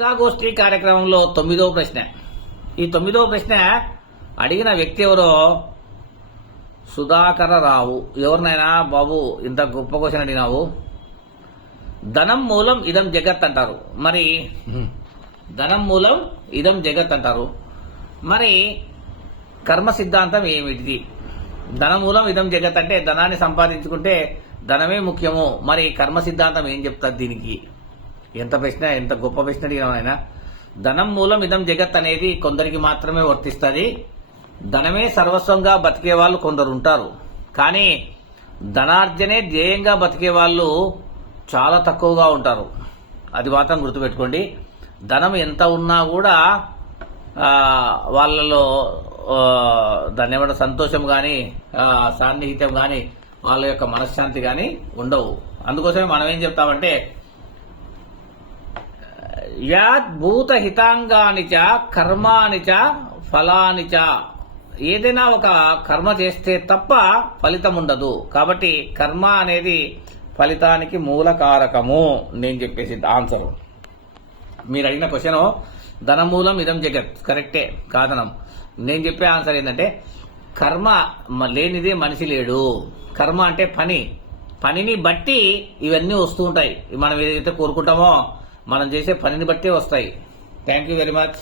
ఇష్టాగోష్ఠి కార్యక్రమంలో 9వ ప్రశ్న. ఈ 9వ ప్రశ్న అడిగిన వ్యక్తి ఎవరో సుధాకర రావు. ఎవరినైనా బాబు ఇంత గొప్ప క్వశ్చన్ అడిగినావు. ధనం మూలం ఇదం జగత్ అంటారు. మరి ధనం మూలం ఇదం జగత్ అంటారు. మరి కర్మ సిద్ధాంతం ఏమిటిది? ధనమూలం ఇదం జగత్ అంటే ధనాన్ని సంపాదించుకుంటే ధనమే ముఖ్యము. మరి కర్మ సిద్ధాంతం ఏం చెప్తారు దీనికి? ఎంత ప్రశ్న, ఎంత గొప్ప ప్రశ్న అడిగినాం ఆయన. ధనం మూలం ఇదం జగత్ అనేది కొందరికి మాత్రమే వర్తిస్తుంది. ధనమే సర్వస్వంగా బతికే వాళ్ళు కొందరు ఉంటారు. కానీ ధనార్జనే ధ్యేయంగా బతికే వాళ్ళు చాలా తక్కువగా ఉంటారు. అది మాత్రం గుర్తుపెట్టుకోండి. ధనం ఎంత ఉన్నా కూడా వాళ్ళలో దాన్ని ఏమంటే సంతోషం కానీ సాన్నిహిత్యం కానీ వాళ్ళ యొక్క మనశ్శాంతి కానీ ఉండవు. అందుకోసమే మనం ఏం చెప్తామంటే యాద్భూత హితాంగానిచ కర్మానిచ ఫలానిచ, ఏదైనా ఒక కర్మ చేస్తే తప్ప ఫలితం ఉండదు. కాబట్టి కర్మ అనేది ఫలితానికి మూల కారకము. నేను చెప్పేసి ఆన్సర్. మీరు అడిగిన క్వశ్చన్ ధనమూలం ఇదం జగత్ కరెక్టే, కాదనం. నేను చెప్పే ఆన్సర్ ఏంటంటే కర్మ లేనిదే మనిషి లేడు. కర్మ అంటే పనిని బట్టి ఇవన్నీ వస్తూ ఉంటాయి. మనం ఏదైతే కోరుకుంటామో మనం చేసే పనిని బట్టే వస్తాయి. Thank you very much.